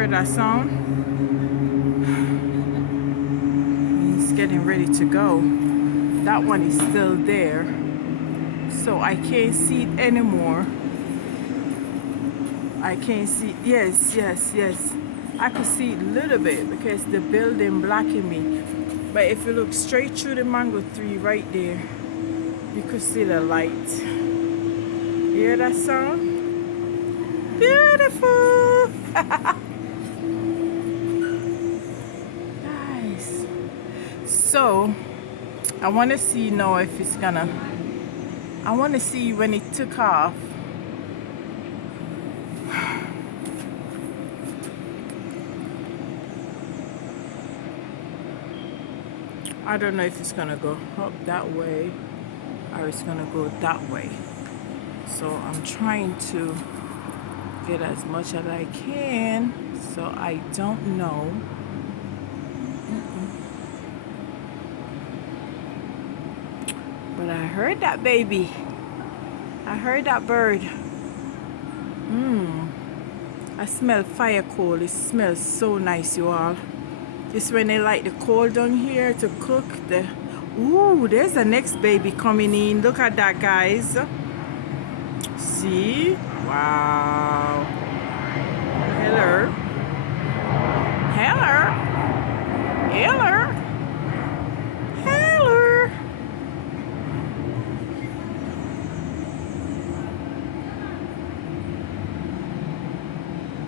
heard that sound? He's getting ready to go. That one is still there. So I can't see it anymore. I can't see. Yes. I could see it a little bit because the building blocking me. But if you look straight through the mango tree right there, you could see the light. Hear that sound? Beautiful. Nice. So I want to see now if it's gonna. I want to see when it took off. I don't know if it's gonna go up that way or it's gonna go that way. So I'm trying to get as much as I can. So I don't know. But I heard that baby. I heard that bird. I smell fire coal. It smells so nice, you all. This when they light the coal down here to cook the. Ooh, there's the next baby coming in. Look at that, guys. See? Wow. Hello. Hello. Hello. Hello.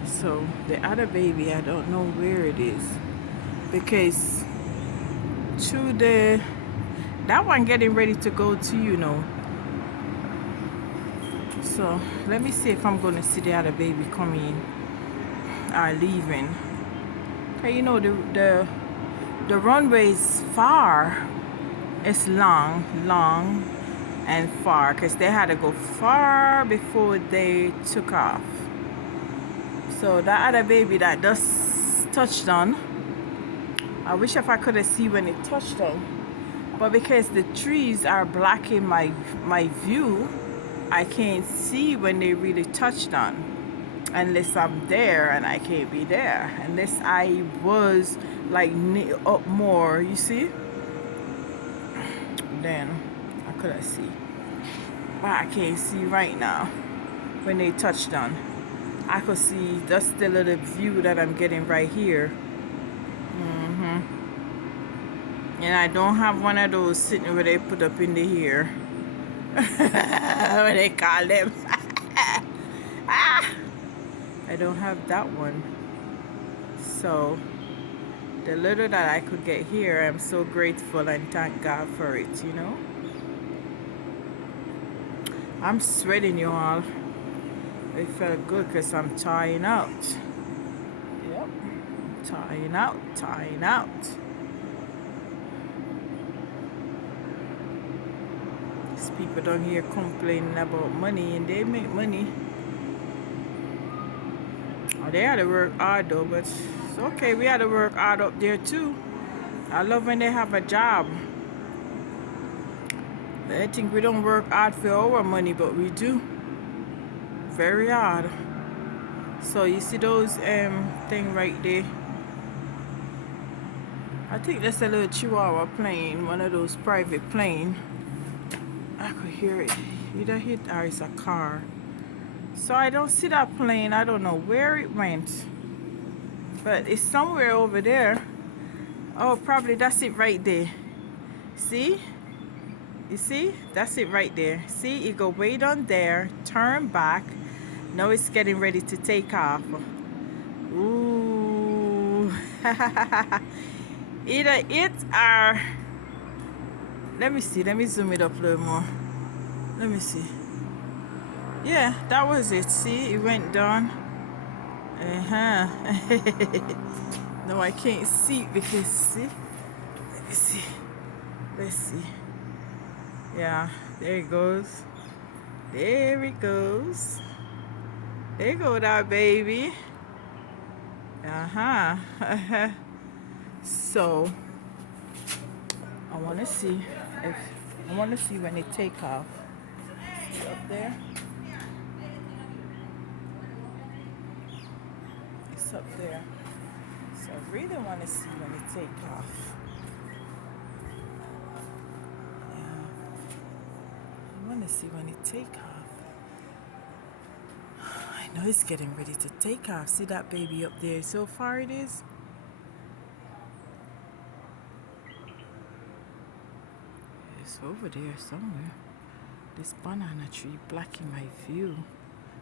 So the other baby, I don't know where it is. Because to the that one getting ready to go to, you know. So let me see if I'm gonna see the other baby coming or leaving. Okay, you know the runway is far. It's long and far because they had to go far before they took off. So that other baby that just touched on. I wish if I could have seen when it touched them, but because the trees are blocking my view, I can't see when they really touched on, unless I'm there, and I can't be there unless I was like up more, you see, then I could have see, but I can't see right now. When they touched on, I could see just the little view that I'm getting right here. And I don't have one of those sitting where they put up in the hair. What they call them. I don't have that one. So the little that I could get here, I'm so grateful and thank God for it, you know. I'm sweating, you all. It felt good because I'm tying out. Yep. Tying out. People down here complaining about money, and they make money. Oh, they had to work hard though, but it's okay. We had to work hard up there too. I love when they have a job. I think we don't work hard for our money, but we do. Very hard. So you see those thing right there? I think that's a little Chihuahua plane, one of those private plane. I could hear it. Either hit or it's a car. So I don't see that plane. I don't know where it went. But it's somewhere over there. Oh, probably that's it right there. See? You see? That's it right there. See? It go way down there. Turn back. Now it's getting ready to take off. Ooh. Either it or... Let me see. Let me zoom it up a little more. Let me see. Yeah, that was it. See, it went down. No, I can't see it because, see? Let me see. Let's see. Yeah, there it goes. There it goes. There you go, that baby. So, I want to see when they take off. See up there? it's up there. So I really want to see when it take off. Yeah. I want to see when it take off. I know it's getting ready to take off. See that baby up there? So far it is. It's over there somewhere. This banana tree blocking my view.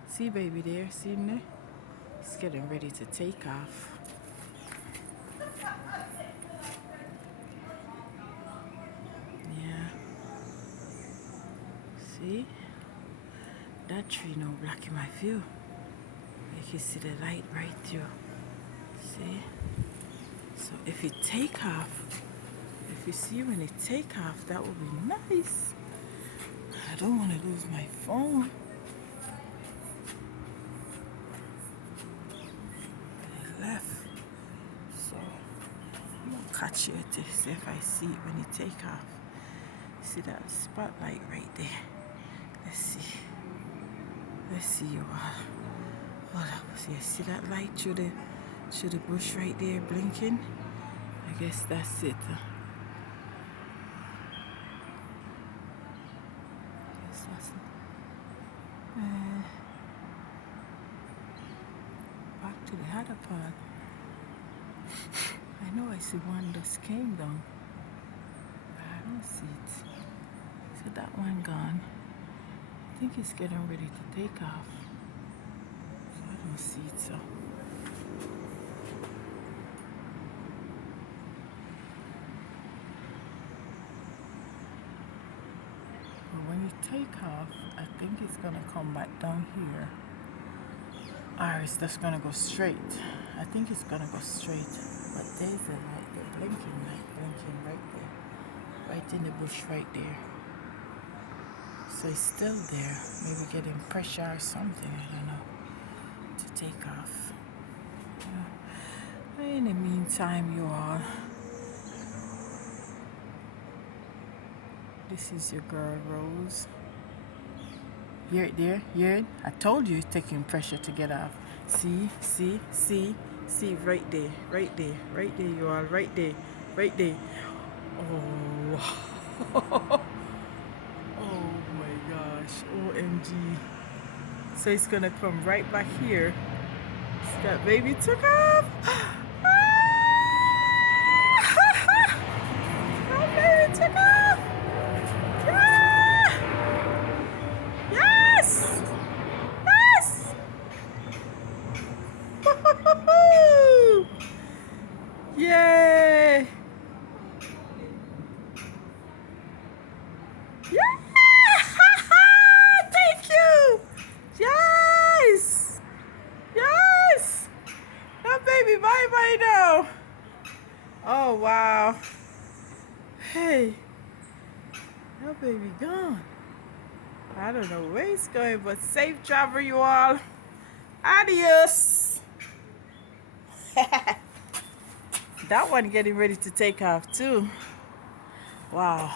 See baby there? See him there? It's getting ready to take off. Yeah. See? That tree now blocking my view. You can see the light right through. See? So if it take off, if you see when it take off, that would be nice. I don't want to lose my phone. It left. So I'm gonna catch it to see if I see it when it take off. See that spotlight right there. Let's see. Let's see you all. Hold up. See that light through the bush right there blinking? I guess that's it. Back to the other part. I know I see one just came down. But I don't see it. So that one gone. I think it's getting ready to take off. So I don't see it, so. But when you take off, I think it's gonna come back down here. Or it's just gonna go straight. I think it's gonna go straight. But there's a light, the blinking light blinking right there. Right in the bush right there. So it's still there. Maybe getting pressure or something, I don't know. To take off. Yeah. In the meantime, you all. This is your girl Rose. Hear it there? Hear it? I told you it's taking pressure to get off. See, right there, right there, right there you are, right there, right there. Oh, oh my gosh, OMG. So it's gonna come right back here. So that baby took off. That baby took off. Yes! Yes! Yay! Yeah! Thank you! Yes! Yes! That baby bye-bye now. Oh, wow. Hey. That baby gone. I don't know where it's going, but safe travel, you all. Adios. That one getting ready to take off too. Wow.